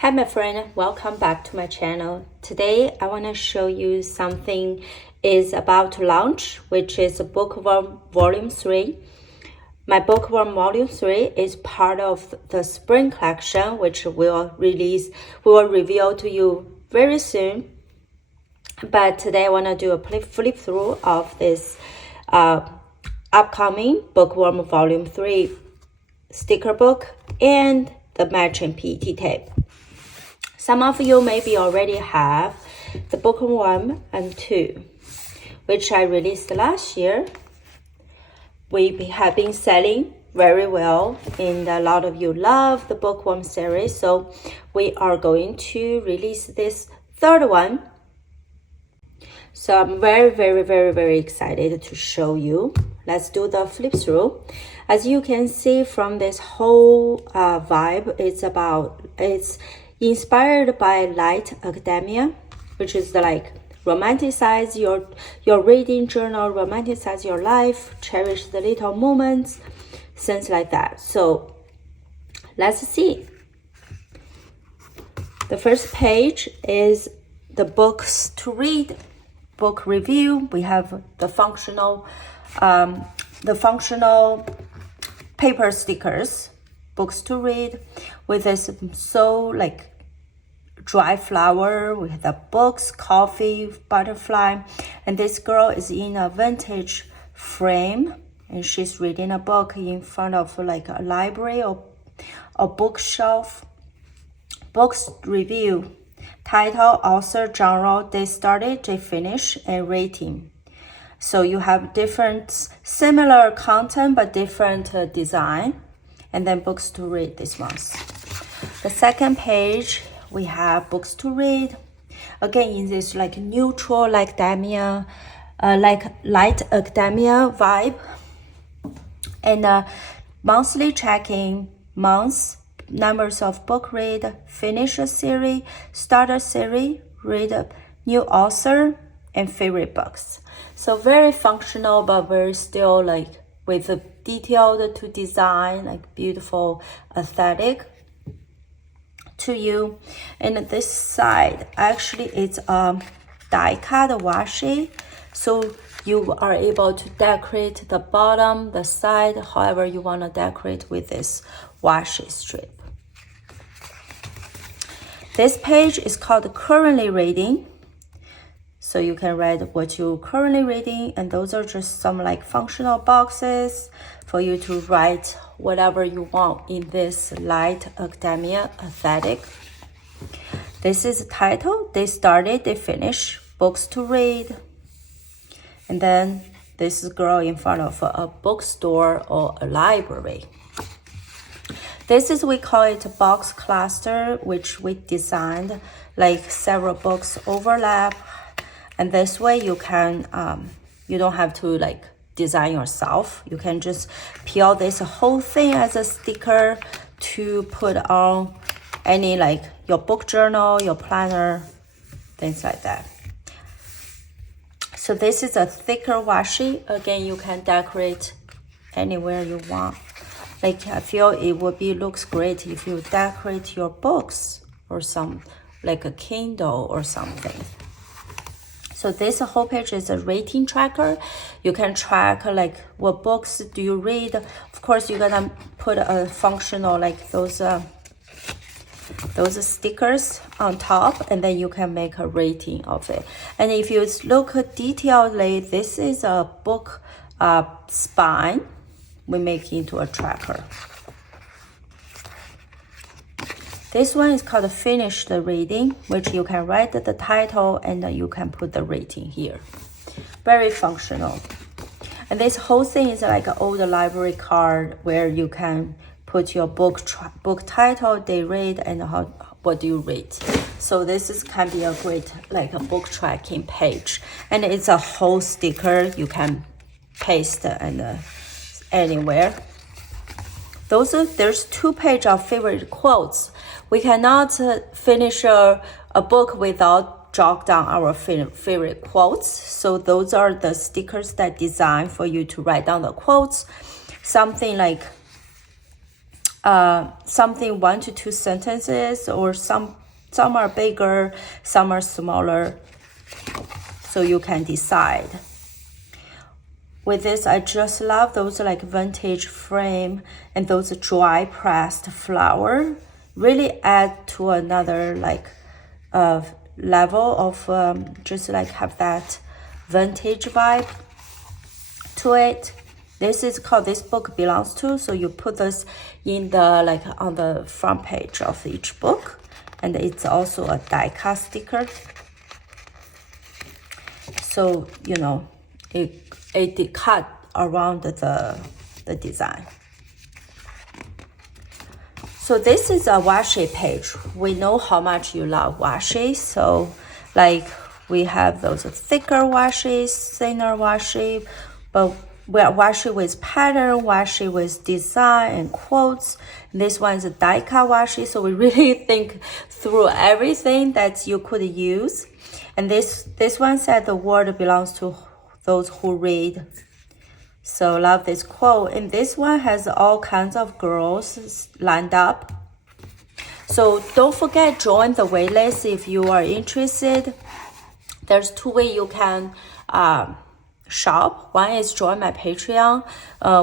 Hi my friend, welcome back to my channel. Today I want to show you something is about to launch, which is Bookworm Volume 3. My Bookworm Volume 3 is part of the spring collection, which we will reveal to you very soon. But today I want to do a flip through of this upcoming Bookworm Volume 3 sticker book and the matching PET tape. Some of you maybe already have the Bookworm 1 and 2, which I released last year. We have been selling very well, and a lot of you love the Bookworm series, so we are going to release this third one. So I'm very excited to show you. Let's do the flip through. As you can see from this whole vibe, it's inspired by light academia, which is like romanticize your reading journal, romanticize your life, cherish the little moments, things like that. So let's see. The first page is the books to read, book review. We have the functional paper stickers, books to read, with this so like dry flower with the books, coffee, butterfly, and this girl is in a vintage frame and she's reading a book in front of like a library or a bookshelf. Books review, title, author, genre, they started, they finish, and rating. So you have different similar content but different design. And then books to read this month. The second page, we have books to read. Again, in this like neutral, like academia, like light academia vibe. And monthly checking, months, numbers of book read, finish a series, start a series, read a new author, and favorite books. So very functional, but very still like with the detailed to design, like beautiful aesthetic to you. And this side actually it's a die cut washi, so you are able to decorate the bottom, the side, however you want to decorate with this washi strip. This page is called currently reading, so you can read what you're currently reading, and those are just some like functional boxes for you to write whatever you want in this light academia aesthetic. This is the title, they started, they finish, books to read. And then this is girl in front of a bookstore or a library. This is, we call it a box cluster, which we designed like several books overlap. And this way you can, you don't have to like design yourself. You can just peel this whole thing as a sticker to put on any like your book journal, your planner, things like that. So this is a thicker washi. Again, you can decorate anywhere you want. Like I feel it would looks great if you decorate your books or some like a Kindle or something. So this whole page is a rating tracker. You can track like what books do you read. Of course, you're gonna put a functional like those stickers on top, and then you can make a rating of it. And if you look detailedly, this is a book spine we make into a tracker. This one is called Finish the Reading, which you can write the title and you can put the rating here. Very functional. And this whole thing is like an old library card where you can put your book title, they read, and what do you read. So this can be a great like a book tracking page. And it's a whole sticker you can paste and anywhere. There's 2 pages of favorite quotes. We cannot finish a book without jot down our favorite quotes. So those are the stickers that designed for you to write down the quotes. Something like something 1 to 2 sentences, or some are bigger, some are smaller, so you can decide. With this, I just love those like vintage frame and those dry pressed flower. Really add to another like level of just like have that vintage vibe to it. This is called This Book Belongs To, so you put this in the like on the front page of each book, and it's also a die cut sticker, so you know it cut around the design. So this is a washi page. We know how much you love washi, so like we have those thicker washi, thinner washi, but we are washi with pattern, washi with design and quotes. This one is a die cut washi, so we really think through everything that you could use. And this one said the world belongs to those who read. So love this quote. And this one has all kinds of girls lined up. So don't forget, join the waitlist if you are interested. There's 2 ways you can shop. One is join my Patreon,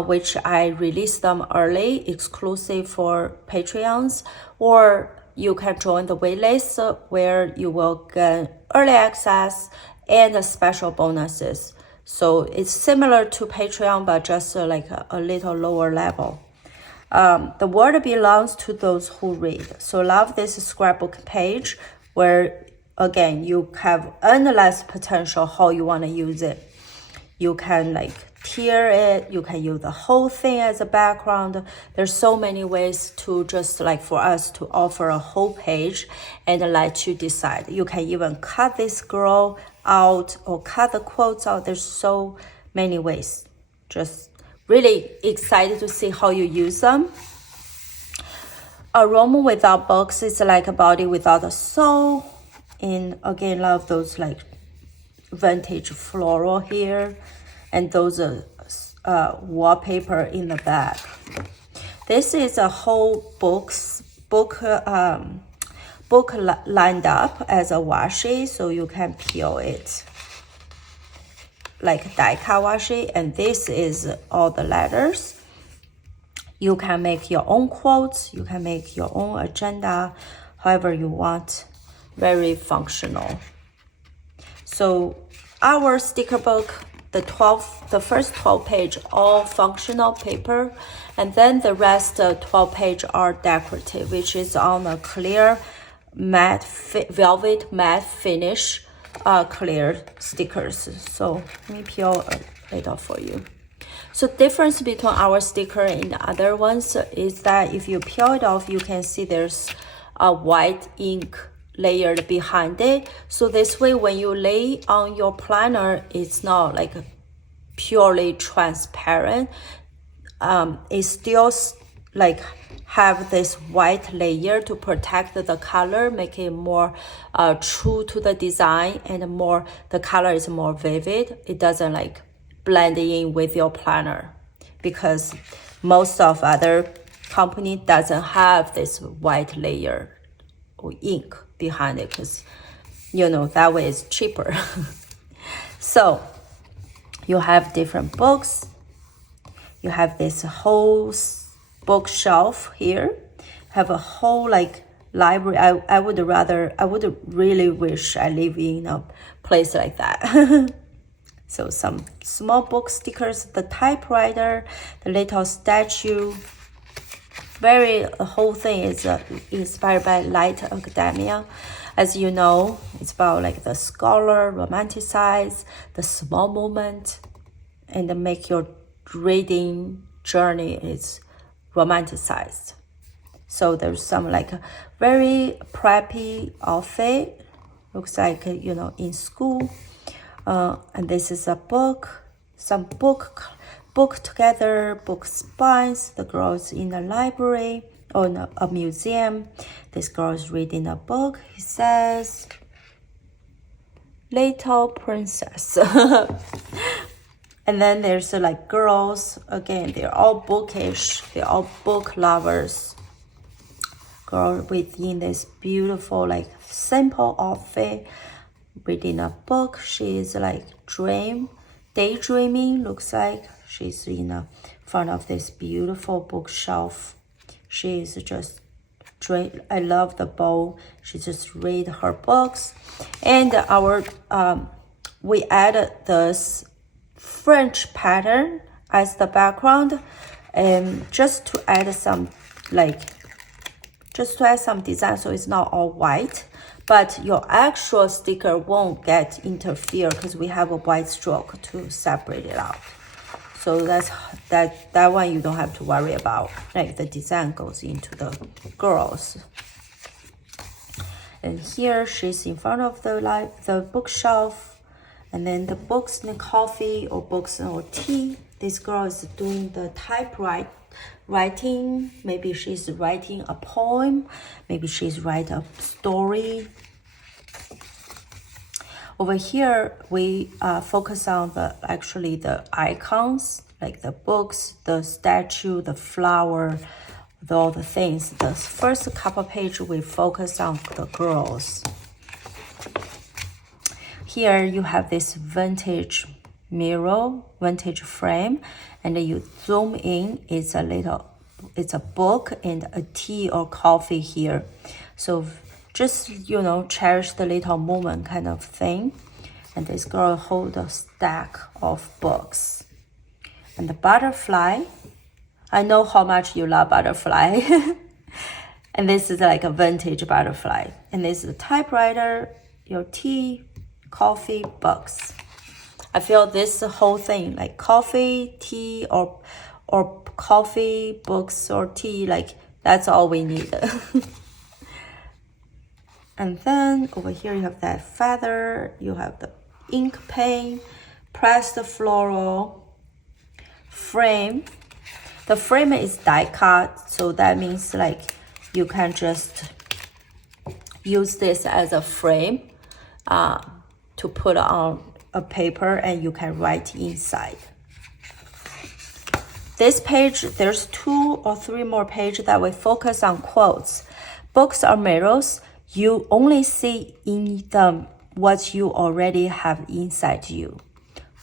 which I release them early, exclusive for Patreons, or you can join the waitlist where you will get early access and special bonuses. So it's similar to Patreon, but just like a little lower level. The world belongs to those who read. So love this scrapbook page where, again, you have endless potential how you want to use it. You can like tier it, you can use the whole thing as a background. There's so many ways to just like for us to offer a whole page and let you decide. You can even cut this girl out or cut the quotes out. There's so many ways. Just really excited to see how you use them. A room without books is like a body without a soul. And again, love those like vintage floral here and those wallpaper in the back. This is a whole book lined up as a washi, so you can peel it like die cut washi. And this is all the letters. You can make your own quotes, you can make your own agenda, however you want. Very functional. So our sticker book, the first 12 page, all functional paper, and then the rest 12 page are decorative, which is on a clear matte velvet matte finish, clear stickers. So let me peel a little for you. So difference between our sticker and the other ones is that if you peel it off, you can see there's a white ink layered behind it. So this way, when you lay on your planner, it's not like purely transparent. It still like have this white layer to protect the color, make it more true to the design, and more the color is more vivid. It doesn't like blend in with your planner, because most of other company doesn't have this white layer or ink behind it, because you know that way it's cheaper. So you have different books. You have this whole bookshelf here. Have a whole like library. I would really wish I live in a place like that. So some small book stickers, the typewriter, the little statue. The whole thing is inspired by light academia. As you know, it's about like the scholar, romanticize, the small moment, and make your reading journey is romanticized. So there's some like a very preppy outfit, looks like, you know, in school. And this is a book, some book together, book spines. The girl's in a library or in a museum. This girl is reading a book. He says, Little Princess. And then there's like girls, again, they're all bookish, they're all book lovers. Girl within this beautiful, like simple outfit, reading a book. She's like daydreaming, looks like. She's in front of this beautiful bookshelf. She's just I love the bowl. She just read her books. And we added this French pattern as the background, and just to add some design, so it's not all white, but your actual sticker won't get interfered because we have a white stroke to separate it out. So that one you don't have to worry about. Like the design goes into the girls. And here she's in front of the bookshelf, and then the books and coffee or books or tea. This girl is doing the writing. Maybe she's writing a poem. Maybe she's writing a story. Over here, we focus on the icons, like the books, the statue, the flower, all the things. The first couple pages, we focus on the girls. Here you have this vintage mirror, vintage frame, and you zoom in. It's a book and a tea or coffee here. So just, cherish the little moment kind of thing. And this girl hold a stack of books. And the butterfly, I know how much you love butterfly. And this is like a vintage butterfly. And this is a typewriter, your tea, coffee, books. I feel this whole thing, like coffee, tea, or coffee, books, or tea, like that's all we need. And then over here you have that feather, you have the ink pen, pressed floral frame. The frame is die cut, so that means like you can just use this as a frame to put on a paper, and you can write inside. This page, there's 2 or 3 more pages that we focus on quotes. Books are mirrors. You only see in them what you already have inside you.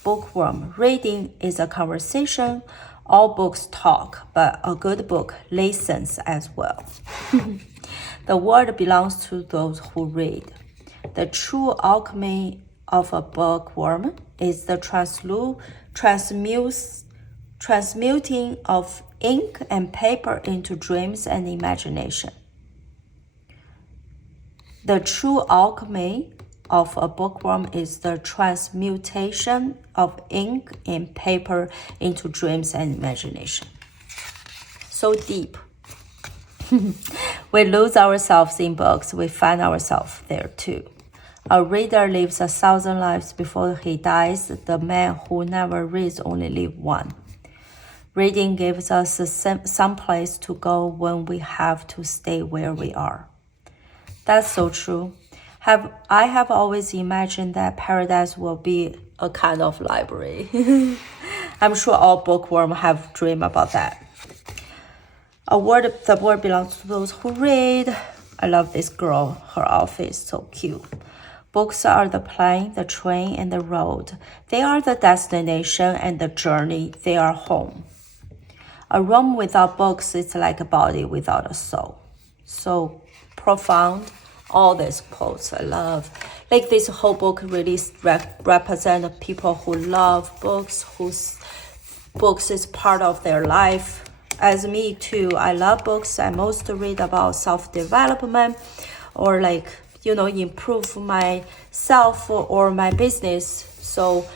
Bookworm, reading is a conversation. All books talk, but a good book listens as well. The world belongs to those who read. The true alchemy of a bookworm is the transmuting of ink and paper into dreams and imagination. The true alchemy of a bookworm is the transmutation of ink and paper into dreams and imagination. So deep. We lose ourselves in books. We find ourselves there too. A reader lives 1,000 lives before he dies. The man who never reads only lives one. Reading gives us some place to go when we have to stay where we are. That's so true. I have always imagined that paradise will be a kind of library. I'm sure all bookworm have dreamed about that. The word belongs to those who read. I love this girl. Her outfit is so cute. Books are the plane, the train, and the road. They are the destination and the journey. They are home. A room without books is like a body without a soul. So profound. All these quotes I love. Like this whole book really represent people who love books, whose books is part of their life. As me too, I love books. I most read about self-development or improve myself or my business. So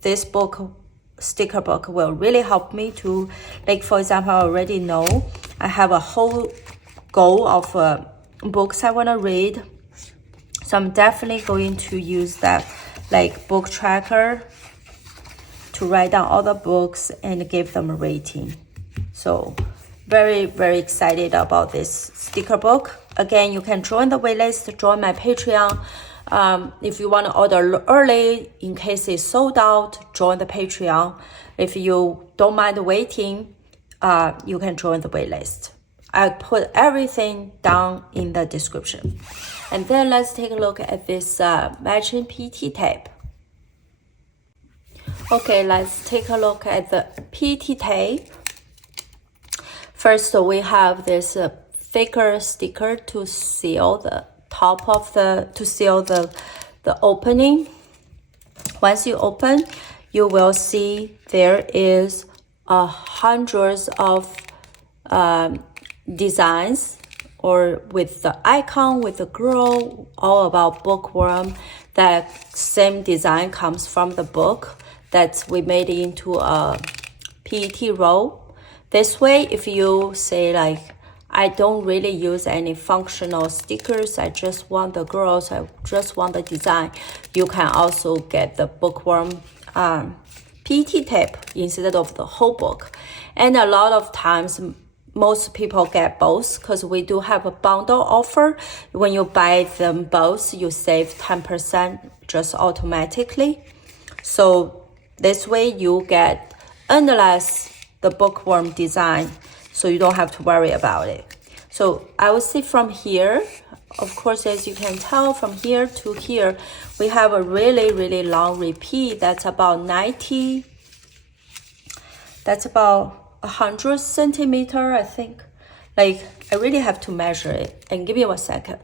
this book, sticker book will really help me to, for example, I already know I have a whole goal of books I want to read. So I'm definitely going to use that book tracker to write down all the books and give them a rating. So very, very excited about this sticker book. Again, you can join the waitlist, join my Patreon. If you want to order early, in case it's sold out, join the Patreon. If you don't mind waiting, you can join the waitlist. I put everything down in the description. And then let's take a look at this matching PT tape. Okay, let's take a look at the PT tape. First, we have this thicker sticker to seal the top of the opening. Once you open, you will see there is hundreds of designs, or with the icon, with the girl, all about Bookworm. That same design comes from the book that we made into a PET roll. This way, if you say like, I don't really use any functional stickers, I just want the girls, I just want the design, you can also get the Bookworm PET tape instead of the whole book. And a lot of times, most people get both because we do have a bundle offer. When you buy them both, you save 10% just automatically. So this way you get endless the Bookworm design, so you don't have to worry about it. So I would say from here, of course, as you can tell, from here to here, we have a really, really long repeat. That's about 100 centimeter, I think. Like, I really have to measure it. And give me 1 second.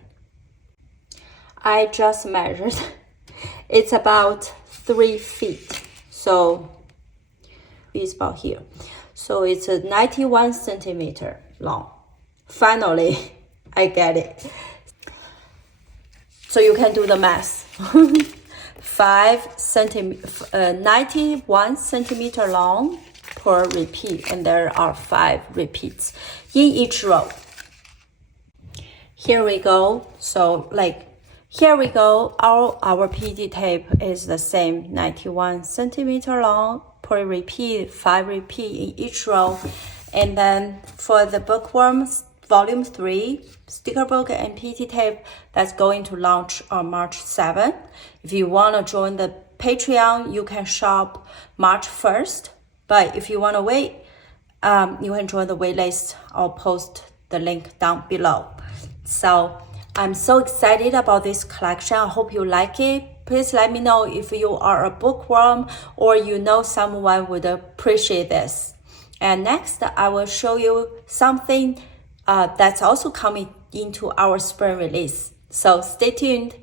I just measured. It's about 3 feet. So it's about here. So it's a 91 centimeter long. Finally, I get it. So you can do the math. 91 centimeter long per repeat, and there are 5 repeats in each row. Here we go. So like, here we go. Our PET tape is the same, 91 centimeter long per repeat, 5 repeat in each row. And then for the Bookworm Volume 3 sticker book and PET tape, that's going to launch on March 7th. If you want to join the Patreon, you can shop March 1st. But if you want to wait, you can join the waitlist. I'll post the link down below. So I'm so excited about this collection. I hope you like it. Please let me know if you are a bookworm or you know someone would appreciate this. And next, I will show you something that's also coming into our spring release. So stay tuned.